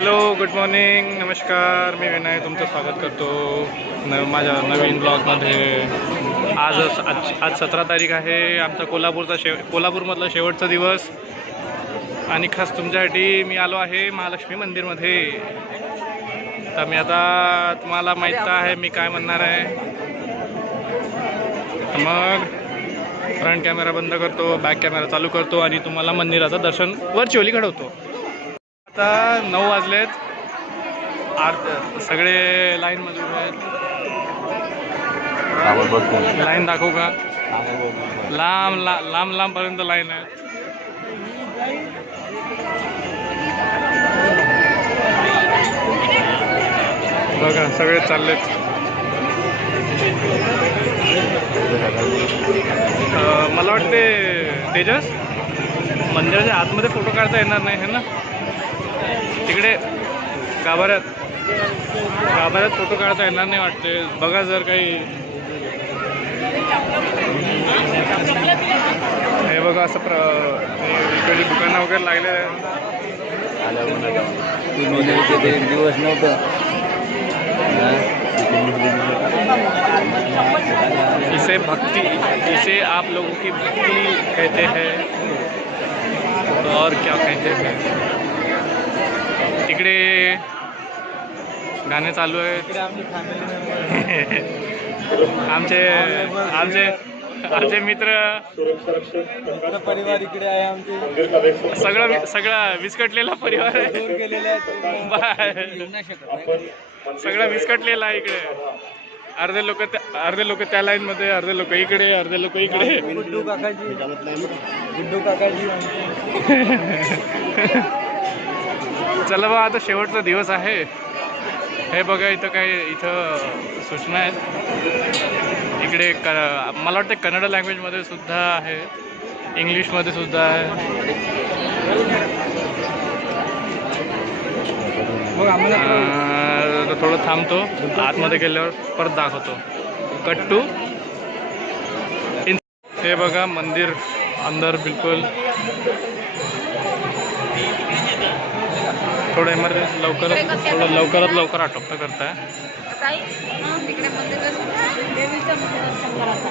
Hello good morning नमस्कार मी विनय तुमचं स्वागत करतो. न माझ्या नवीन ब्लॉगमध्ये आज आज आज सतरा तारीख आहे आमचा कोल्हापूरचा शेव कोल्हापूरमधला शेवटचा दिवस. आणि खास तुमच्यासाठी मी आलो आहे महालक्ष्मी मंदिरमध्ये. तर मी आता तुम्हाला माहीत आहे मी काय म्हणणार आहे. मग फ्रंट कॅमेरा बंद करतो बॅक कॅमेरा चालू करतो आणि तुम्हाला मंदिराचं दर्शन वर्च्युअली घडवतो. आता नऊ वाजलेत. आर सगळे लाईनमध्ये उभे आहेत. लाईन दाखवू का? लांब ला लांब लांबपर्यंत लाईन आहे बघा सगळे चाललेत. मला वाटते तेजस मंदिराच्या आतमध्ये फोटो काढता येणार नाही है ना? तिकडे गाभाऱ्यात गाभाऱ्यात फ़ोटो काढता येणार नाही वाटते. बघा जर काही हे बघा असं प्र इकडे दुकानं वगैरे लागले. दिवस नव्हतं. इसे भक्ति इसे आप लोगों की भक्ति कहते हैं। और क्या कहते हैं? गाणे चालू आहे. आमचे आमचे आमचे मित्र. परिवार इकडे आहे आमचे सगळं सगळा विस्कटलेला परिवार आहे. सगळा विस्कटलेला आहे इकडे. अर्धे लोक अर्धे लोक त्या लाईन मध्ये अर्धे लोक इकडे अर्धे लोक इकडे. गुड्डू काकाजी गुड्डू काकाजी चला बा आता शेवटचा दिवस आहे. हे बघा इथं काही इथं सूचना आहेत. इकडे क मला वाटतं कन्नड लँग्वेजमध्ये सुद्धा आहे. इंग्लिशमध्ये सुद्धा आहे. थोडं थांबतो. आतमध्ये गेल्यावर परत दाखवतो. कट टू इन हे बघा मंदिर अंदर बिलकुल. थोडं इमर्जन्सी लवकरात थोडं लवकरात लवकर आटोपता करताय. ताई तिकडे मंदिर देवीचं मंदिर दर्शन करायचं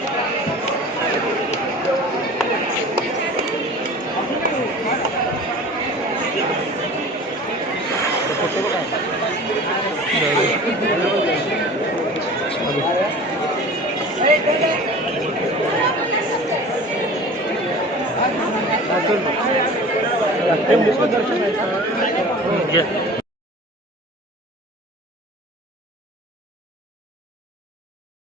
ते मुखदर्शन आहे